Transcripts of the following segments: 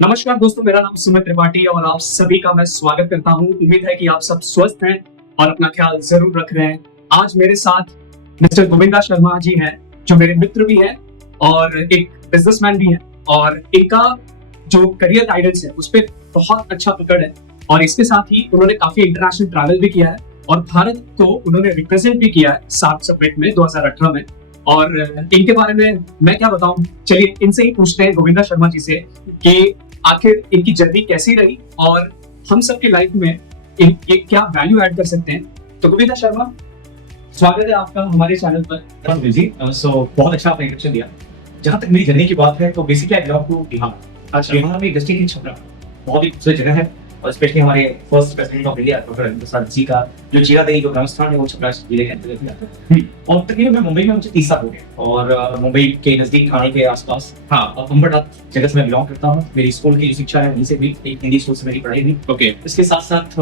नमस्कार दोस्तों, मेरा नाम सुमित त्रिपाठी और आप सभी का मैं स्वागत करता हूं। उम्मीद है कि आप सब स्वस्थ हैं और अपना ख्याल जरूर रख रहे हैं। आज मेरे साथ मिस्टर गोविंदा शर्मा जी हैं, जो मेरे मित्र भी हैं और एक बिजनेसमैन भी हैं, और इनका जो करियर गाइडेंस है उस पर बहुत अच्छा पकड़ है। और इसके साथ ही उन्होंने काफी इंटरनेशनल ट्रैवल भी किया है और भारत को उन्होंने रिप्रेजेंट भी किया है सार्क समिट में 2018 में। और इनके बारे में मैं क्या बताऊं, चलिए इनसे ही पूछते हैं, गोविंदा शर्मा जी से, कि आखिर इनकी जर्नी कैसी रही और हम सबकी लाइफ में ये क्या वैल्यू ऐड कर सकते हैं। तो गोविंदा शर्मा, स्वागत है आपका हमारे चैनल पर। जी बहुत अच्छा आपने इंट्रोडक्शन दिया। जहाँ तक मेरी जर्नी की बात है तो basically I belong to Bihar. अच्छा। बिहार में डिस्ट्रिक्ट इन छपरा बहुत ही खूबसूरत जगह है, और स्पेशली हमारे first president of India doctor Rajendra Prasad ji का जो जीरादेई जो ग्राम स्थान है वो छपरा जिले के अंतर्गत में आता है। और तकरीबन मैं मुंबई में मुझे 30 साल हो गए, और मुंबई के नजदीक थाने के आसपास अंबरनाथ जगह से मैं बिलोंग करता हूँ। मेरी स्कूल की जो शिक्षा है वहीं से भी, एक हिंदी स्कूल से मेरी पढ़ाई हुई। ओके। इसके साथ साथ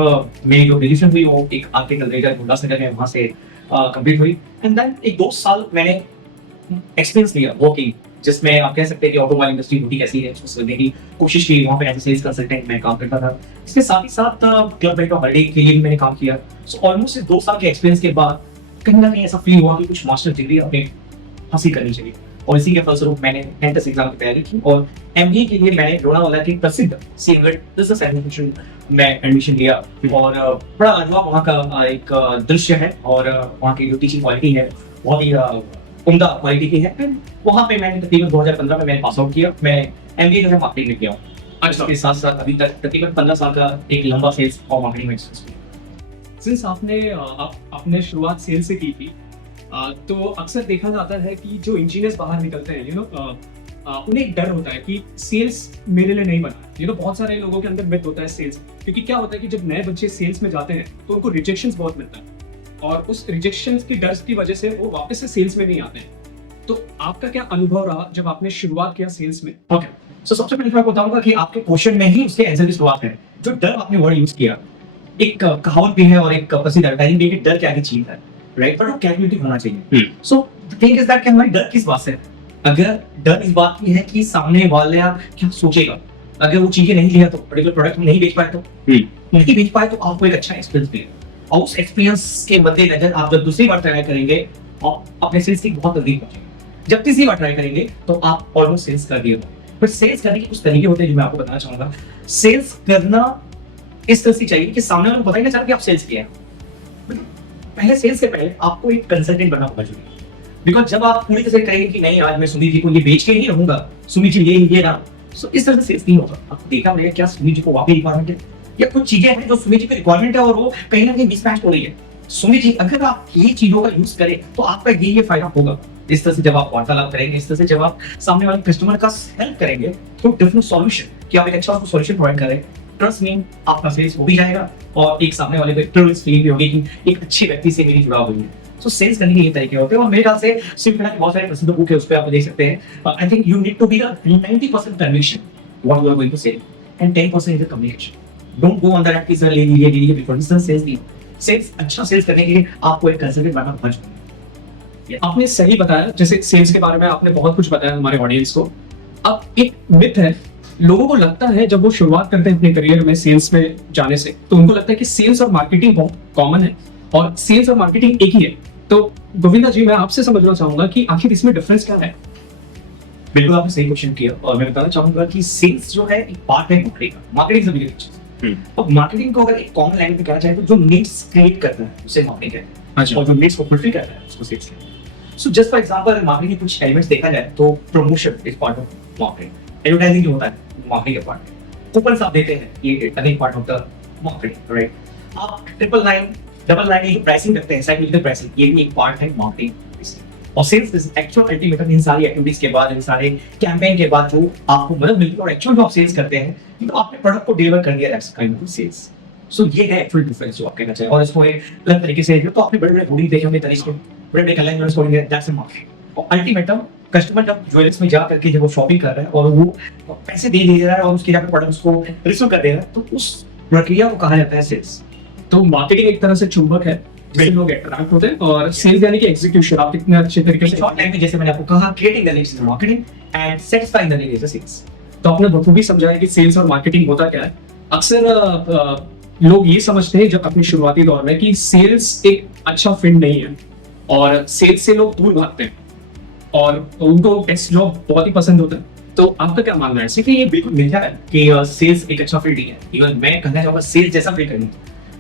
मेरी जो ग्रेजुएशन हुई वो एक आर्टिकल रेटर उल्लासनगर में वहाँ से कंप्लीट हुई। एंड देन एक 2 साल मैंने एक्सपीरियंस लिया वर्किंग, जिसमें आप कह सकते हैं कि ऑटोमोबाइल इंडस्ट्री होती कैसी है उसको समझने की कोशिश की। वहाँ पे एज ए सेल्स कंसल्टेंट मैं काम करता था। इसके साथ ही साथ क्लब राइट ऑफ हॉलिडे के लिए भी मैंने काम किया। सो ऑलमोस्ट 2 साल के एक्सपीरियंस के बाद कहीं ना कहीं ऐसा फील हुआ कि कुछ मास्टर डिग्री हमें हासिल करनी चाहिए, और इसी के फलस्वरूप मैंने एंट्रेंस एग्जाम की तैयारी की और एमबीए के लिए मैंने लोनावाला के प्रसिद्ध सीएमगढ़ बिजनेस एडमिनिस्ट्रेशन में एडमिशन लिया। और बड़ा लाजवाब वहाँ का एक दृश्य है, और वहाँ की जो टीचिंग क्वालिटी है बहुत ही उम्दा क्वालिटी की है। वहाँ पे मैंने तकरीबन 2015 में मैंने पास आउट किया। मैं एमबीए जो है मार्केटिंग में किया हूँ। अच्छा। इसके साथ साथ अभी तक तकरीबन 15 साल का एक लंबा सेल्स और मार्केटिंग में एक्सपीरियंस किया। सिंस आपने शुरुआत सेल से की थी, तो अक्सर देखा जाता है कि जो इंजीनियर्स बाहर निकलते हैं, उन्हें एक डर होता है कि सेल्स मेरे लिए नहीं बना। बहुत सारे लोगों के अंदर मिथ होता है सेल्स, क्योंकि क्या होता है कि जब नए बच्चे सेल्स में जाते हैं तो उनको रिजेक्शंस बहुत मिलता है, और उस रिजेक्शंस की डर की वजह से वो वापस से सेल्स में नहीं आते हैं। तो आपका क्या अनुभव रहा जब आपने शुरुआत किया सेल्स में? ओके, सो सबसे पहले मैं बताऊंगा कि आपके क्वेश्चन में ही उसके आंसर की शुरुआत है। जो डर आपने वर्ड यूज किया, एक कहावत भी है और एक प्रसिद्ध एडवर्टाइजिंग भी है कि डर क्या की चीज है, राइट? पर वो कैलकुलेटिव होना चाहिए। So the thing is that कि हमारी डर किस बात से है? अगर डर इस बात की है कि सामने वाला क्या सोचेगा, अगर वो चीजें नहीं लिया तो पर्टिकुलर प्रोडक्ट नहीं बेच पाए तो नहीं बेच पाए तो आपको एक अच्छा एक्सपीरियंस मिलेगा, और उस एक्सपीरियंस के मद्देनजर आप जब दूसरी बार ट्राई करेंगे और अपने सेल्स की बहुत नजदीक पहुंचेंगे। जब तीसरी बार ट्राई करेंगे तो आप ऑलमोस्ट सेल्स कर दिए। फिर सेल्स करने के कुछ तरीके होते हैं जो मैं आपको बताना चाहूंगा। सेल्स करना इस तरह से चाहिए कि सामने वाले को पता ही ना चले कि आप सेल्स किए हैं। पहले सेल्स के पहले आपको एक कंसल्टेंट बनना होगा जरूरी, बिकॉज जब आप पूरी तरह से कहेंगे कि नहीं आज मैं सुमित जी को ये बेच के ही रहूंगा, सुमित जी ये ना, सो इस तरह से सेल्स नहीं होगा। आपको देखना पड़ेगा क्या सुमित जी को वाकई रिक्वायरमेंट है, या कुछ चीजें हैं जो सुमित जी की रिक्वायरमेंट है और वो कहीं ना कहीं मिसमैच हो रही है। सुमित जी अगर आप ये चीजों का यूज करें तो आपका ये फायदा होगा। इस तरह से जब आप वार्तालाप करेंगे, इस तरह से जब आप सामने वाले कस्टमर का हेल्प करेंगे तो डिफरेंट सॉल्यूशन कि आप एक अच्छा सॉल्यूशन प्रोवाइड करें, ट्रस्ट मीन आपका सेल्स हो भी जाएगा और एक सामने वाले को ट्रस्ट फील भी होगी कि एक अच्छे व्यक्ति से मेरी जुड़ाव हुई है। सो सेल्स करने के ये तरीके होते हैं, और मेरे ख्याल से सिर्फ के बहुत सारे प्रसिद्ध बुक है, उस पे आप देख सकते हैं। I think you need to be 90% conviction what you are going to say and 10% is the communication. Don't go on that कि सर ले लीजिए बिफोर सेल्स नहीं। सेल्स अच्छा सेल्स करने के लिए आपको एक कंसल्टेंट बनना बहुत जरूरी है। आपने सही बताया, जैसे सेल्स के बारे में आपने बहुत कुछ बताया हमारे ऑडियंस को। अब एक मिथ है, लोगों को लगता है जब वो शुरुआत करते हैं अपने करियर में सेल्स में जाने से, तो उनको लगता है कि सेल्स और मार्केटिंग बहुत कॉमन है और सेल्स और मार्केटिंग एक ही है। तो गोविंदा जी, मैं आपसे समझना चाहूंगा कि आखिर इसमें डिफरेंस क्या है? बिल्कुल आपने सही क्वेश्चन किया, और मैं बताना चाहूंगा कि सेल्स जो है एक पार्ट है मार्केटिंग का। मार्केटिंग से बिल्कुल चीज, और मार्केटिंग को अगर एक कॉमन लैंग्वेज में कहना चाहे तो जो नीड्स क्रिएट करता है उसे मार्केटिंग कहते हैं। अच्छा। और जो नीड्स को फुलफिल करता है उसको सेल्स कहते हैं। So just for example marketing के कुछ एलिमेंट्स देखा जाए तो promotion is part of marketing, advertising जो होता है मार्केटिंग का पार्ट है, कूपन्स आप देते हैं ये अनेक part of the marketing, right? आप 999 999 जो प्राइसिंग करते हैं, साइकोलॉजिकल प्राइसिंग, ये भी एक पार्ट है मार्केटिंग। और सेल्स इज एक्चुअल अल्टीमेटम इन सारी एक्टिविटीज के बाद, इन सारे कैंपेन के बाद जो आपको मदद मिलती है और एक्चुअल जो आप सेल्स करते हैं तो आपने प्रोडक्ट को डिलीवर कर दिया, दैट्स काइंड ऑफ सेल्स। सो ये है एक्चुअल डिफरेंस जो आप कहना चाहिए। और इसको एक अलग तरीके से तो आपने बड़े-बड़े होर्डिंग देखे होंगे, तरीके बड़े-बड़े कलर होंगे, दैट्स अ मार्केटिंग। और अल्टीमेटम कस्टमर जब ज्वेलर्स में जा करके जब वो शॉपिंग कर रहा है और वो पैसे दे रहा है और उसके जाकर प्रोडक्ट्स को रिसीव कर दे रहा है, तो उस प्रक्रिया को कहा जाता है सेल्स। तो मार्केटिंग एक तरह से चुंबक है जिससे लोग अट्रैक्ट होते हैं, और सेल्स यानी कि एग्जीक्यूशन आप कितने अच्छे तरीके से शॉर्ट टाइम में जैसे मैंने आपको कहा, creating the needs is marketing and satisfying the needs is sales. तो आपने बखूबी समझाया कि सेल्स और मार्केटिंग होता क्या है। अक्सर लोग ये समझते हैं जब अपनी शुरुआती दौर में कि सेल्स एक अच्छा फील्ड नहीं है और सेल्स से लोग दूर भागते हैं और उनको डेस्क जॉब बहुत ही पसंद होता है। तो आपका क्या मानना है? ऐसे कि ये बिल्कुल मिथ्या है कि सेल्स एक अच्छा फील्ड नहीं है। इवन मैं कहना चाहूंगा सेल्स जैसा फील्ड नहीं है,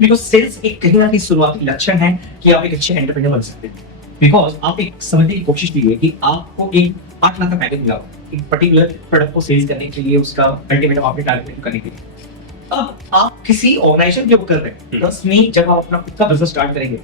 बिकॉज सेल्स एक कहीं ना कहीं शुरुआती लक्षण है कि आप एक अच्छे एंटरप्रेन्योर बन सकते हैं। बिकॉज आप एक समझने की कोशिश कीजिए कि आपको एक 8 लाख का पैकेज मिला एक पर्टिकुलर प्रोडक्ट को सेल्स करने के लिए, उसका अल्टीमेट आपने टारगेट करने के लिए। अब आप किसी ऑर्गेनाइजेशन के वो कर रहे हैं, ट्रस्ट मी, जब आप अपना खुद का बिजनेस स्टार्ट करेंगे,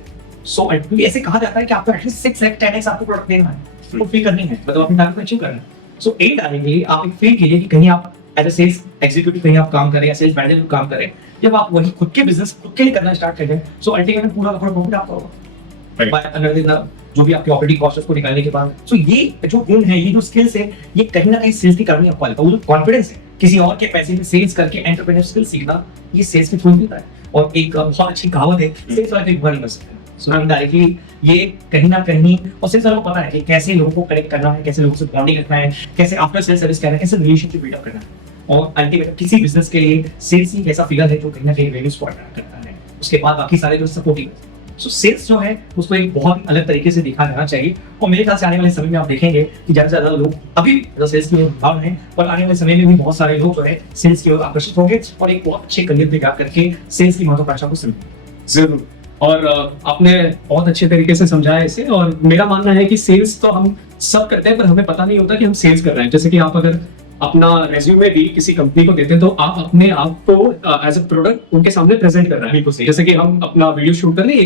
सो ऐसे कहा जाता है कि आपको एटलीस्ट 6x 10x आपको प्रोडक्ट देना है, फुलफिल करनी है, मतलब अपने टारगेट को अचीव करना है। सो एट आने के लिए आप एक फील कीजिए कि कहीं आप एज अ सेल्स एग्जीक्यूटिव कहीं आप काम करें या सेल्स मैनेजर काम करें। जब आप वही खुद के बिजनेस खुद के लिए करना स्टार्ट कर दें, सो अल्टीमेटली पूरा का पूरा प्रॉफिट आपका होगा। बाय अनदर दिन जो भी आपके ऑपरेटिंग कॉस्ट को निकालने के बाद, सो ये जो गुण है, ये जो स्किल्स है, ये कहीं ना कहीं सेल्स की करनी आपको आता है। वो जो कॉन्फिडेंस है किसी और के पैसे में सेल्स करके एंटरप्रेन्योर स्किल सीखना, ये सेल्स के थ्रू मिलता है। और एक बहुत अच्छी कहावत है, सेल्स वाले एक बड़ी मस्त है। सो डायरेक्टली ये कहीं ना कहीं, और सेल्स वालों को पता है कि कैसे लोगों को कनेक्ट करना है, कैसे लोगों से बॉन्डिंग रखना है, कैसे आफ्टर सेल्स सर्विस करना है, कैसे रिलेशनशिप बिल्ड अप करना है। और अल्टीमेटली किसी बिजनेस के लिए सेल्स ही ऐसा फिगर है जो कहीं ना कहीं वैल्यूज को अट्रैक्ट करता है। उसके बाद बाकी सारे जो सपोर्टिंग है। सो सेल्स जो है उसको एक बहुत ही अलग तरीके से देखा जाना चाहिए। और मेरे ख्याल से आने वाले समय में आप देखेंगे कि ज्यादा से ज्यादा लोग अभी सेल्स की ओर भाव हैं, और आने वाले समय में भी बहुत सारे लोग जो है सेल्स की ओर आकर्षित होंगे और एक बहुत अच्छे करियर तैयार करके सेल्स की महत्वकांक्षा को समझेंगे। जरूर। और आपने बहुत अच्छे तरीके से समझाया इसे। और मेरा मानना है कि सेल्स तो हम सब करते हैं, पर हमें पता नहीं होता कि हम सेल्स कर रहे हैं। जैसे कि आप अगर अपना रेज्यूमे भी किसी कंपनी को देते हैं तो आप अपने आप को एज अ प्रोडक्ट उनके सामने प्रेजेंट कर रहे हैं। जैसे कि हम अपना वीडियो शूट कर रहे हैं,